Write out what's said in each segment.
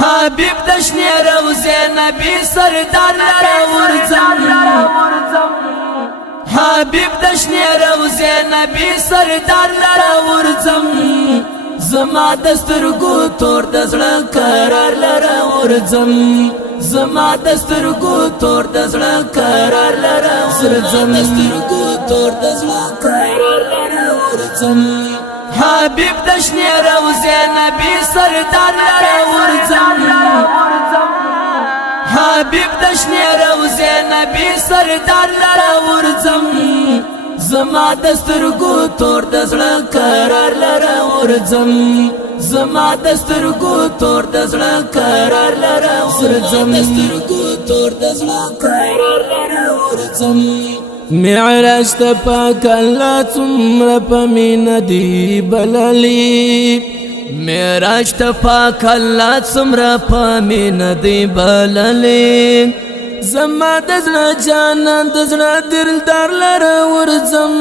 حبیب دشنی روزه نبی سردار لرا ورزم حبیب دشنی روزه نبی سردار لرا ورزم زما دسترګو تور دزړه قرار لرا ورزم زما دسترګو تور دزړه قرار لرا ورزم دسترګو تور دزړه قرار لرا ورزم حبیب دشنی روزه نبی سردار لرا ورزم حبیب دشنی روزه نبی سردار لرا ورزم زما دسترګو تور دزړه قرار لرا ورزم زما دسترګو تور دزړه قرار لرا ورزم دسترګو تور دزړه قرار لرا ورزم معراج ته پاک الله څومره په مینه دی بللی معراج ته پاک الله څومره په مینه دی بللی زما د زړه جانان د زړه دلدار لره ورځم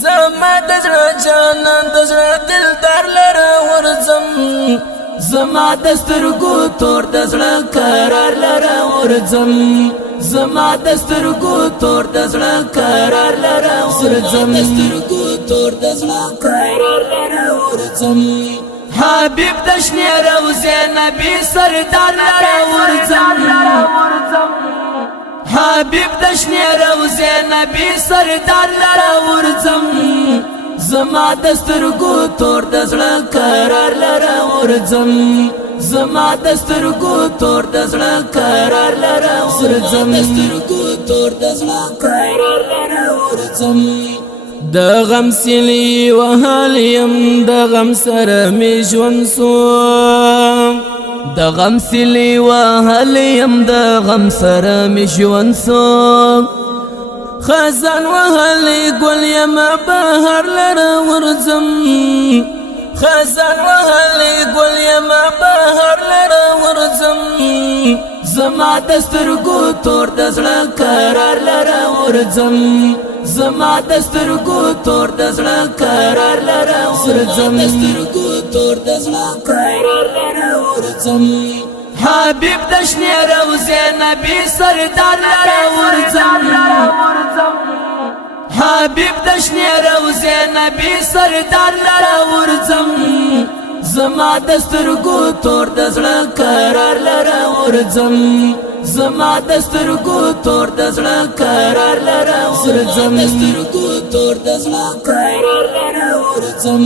زما د زړه جانان د زړه دلدار لره ورځم زما دسترګو تور د زړه قرار لره ورځم زما دسترګو تور د زړه قرار لره ورځم دسترګو تور د زړه قرار لره ورځم حبیب دشنی روزه نبی سردار لرا ورزم حبیب دشنی روزه نبی سردار لرا ورزم زما دسترګو تور دزړه قرار لرا ورزم زما دسترګو تور دزړه قرار لرا ورزم دسترګو تور دزړه قرار لرا ورزم د غم سلی وهالیم د غم سره می ژوند سو د غم سلی وهالیم د غم سره می ژوند سو خزان وهلی ګل یم بهر لره ورځم خزان وهلی ګل یم بهر لره ورځم زما دسترګو تور دزړه قرار لرا ورځم زما دسترګو تور دزړه قرار لرا ورځم دسترګو تور دزړه قرار لرا ورځم حبیب دشنی روزه نبی سردار لرا ورځم حبیب دشنی روزه نبی سردار لرا ورځم زما دسترګو تور دزړه قرار لرا ورځم زما دسترګو تور دزړه قرار لرا ورځم دسترګو تور دزړه قرار لرا ورځم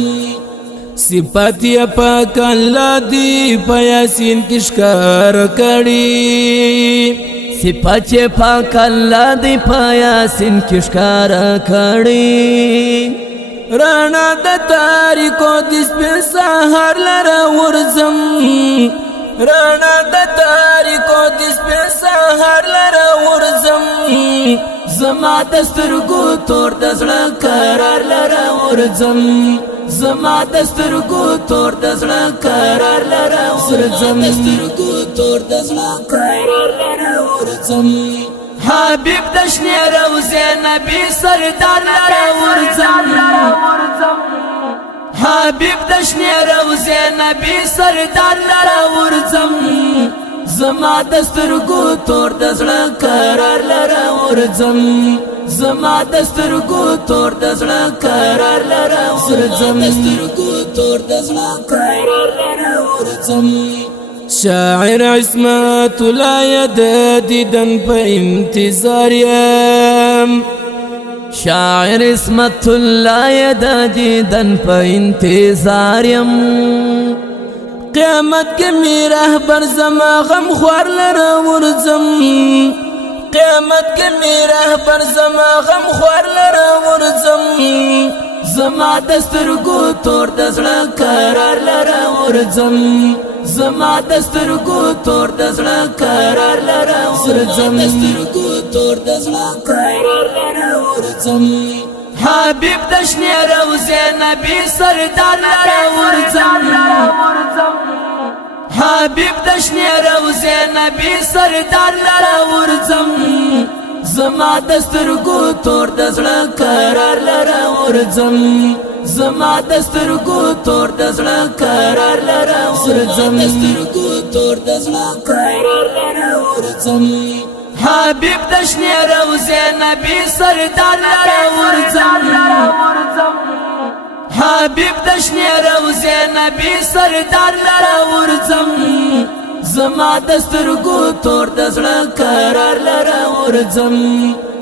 صفات یا پاک الله دی په یاسین کې ښکار کړي صفات پاک الله دی په یاسین کې ښکار کړي رانا د تاریکو د سپین سهار لره ورځم رانا د تاریکو د سپین سهار لره ورځم زما دسترګو تور دزړه قرار لرا ورځم زما دسترګو تور دزړه قرار لرا ورځم دسترګو تور دزړه قرار لرا ورځم حبیب دشنی روزه نبی سردار لرا ورځم حبیب دشنی روزه نبی سردار لرا ورځم زما دسترګو تور دزړه قرار لرا ورځم زما دسترګو تور دزړه قرار لرا ورځم دسترګو تور دزړه قرار لرا ورځم شاعر عصمت الله د دیدن په انتظار یم شاعر عصمت الله د دیدن په انتظار یم قیامت کې می رهبر زما غم خوار لره ورځم قیامت کې می رهبر زما غم خوار لره ورځم زما دسترګو تور دزړه قرار لرا ورځم زما دسترګو تور دزړه قرار لرا ورځم دسترګو تور دزړه قرار لرا ورځم حبیب دشنی روزه نبی سردار لرا ورځم حبیب دشنی روزه نبی سردار لرا ورځم زما دسترګو تور دزړه قرار لرا ورځم زما دسترګو تور د زړه قرار لره ورځم دسترګو تور د زړه قرار لره ورځم حبیب د شنې روزه نبی سردار لره ورځم حبیب د شنې روزه نبی سردار لره ورځم زما دسترګو تور د زړه قرار لره ورځم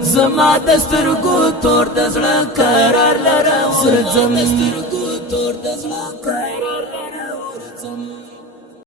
زما دسترګو تور د زړه قرار لره ورځم دسترګو تور د زړه قرار لره